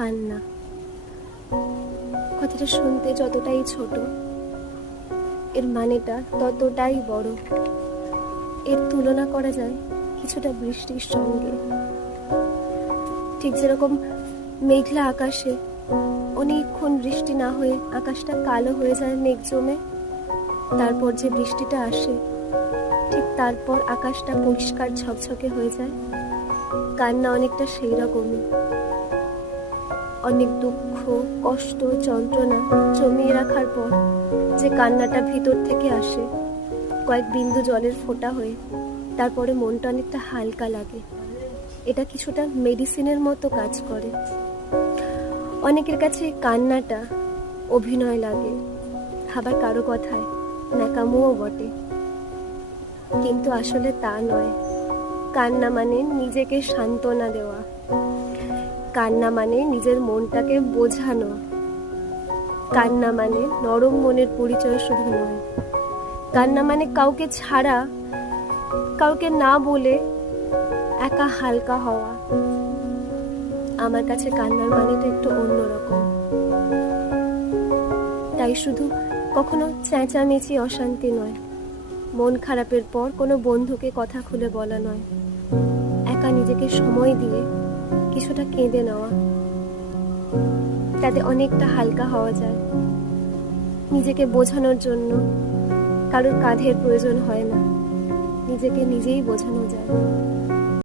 কান্না কথাটা শুনতে যতটাই ছোট, এর মানেটা ততটাই বড়। এর তুলনা করা যায় কিছুটা বৃষ্টির সঙ্গে। ঠিক যেরকম মেঘলা আকাশে অনেকক্ষণ বৃষ্টি না হয়ে আকাশটা কালো হয়ে যায় মেঘ জমে, তারপর যে বৃষ্টিটা আসে, ঠিক তারপর আকাশটা পরিষ্কার ঝকঝকে হয়ে যায়। কান্না অনেকটা সেই রকমই। অনেক দুঃখ, কষ্ট, যন্ত্রণা জমিয়ে রাখার পর যে কান্নাটা ভিতর থেকে আসে, কয়েক বিন্দু জলের ফোঁটা হয়ে, তারপরে মনটা অনেকটা হালকা লাগে। এটা কিছুটা মেডিসিনের মতো কাজ করে। অনেকের কাছে কান্নাটা অভিনয় লাগে, আবার কারো কথায় ন্যাকামোও বটে, কিন্তু আসলে তা নয়। কান্না মানে নিজেকে সান্ত্বনা দেওয়া, কান্না মানে নিজের মনটাকে বোঝানো, কান্না মানে নরম মনের পরিচয় শুধু নয়। কান্না মানে কাউকে ছাড়া, কাউকে না বলে একা হালকা হওয়া। আমার কাছে কান্নার মানেটা একটু অন্যরকম। তাই শুধু কখনো চেঁচামেচি অশান্তি নয়, মন খারাপের পর কোনো বন্ধুকে কথা খুলে বলা নয়, একা নিজেকে সময় দিয়ে কিছুটা কেঁদে নেওয়া, তাতে অনেকটা হালকা হওয়া যায়। নিজেকে বোঝানোর জন্য কারোর কাঁধের প্রয়োজন হয় না, নিজেকে নিজেই বোঝানো যায়।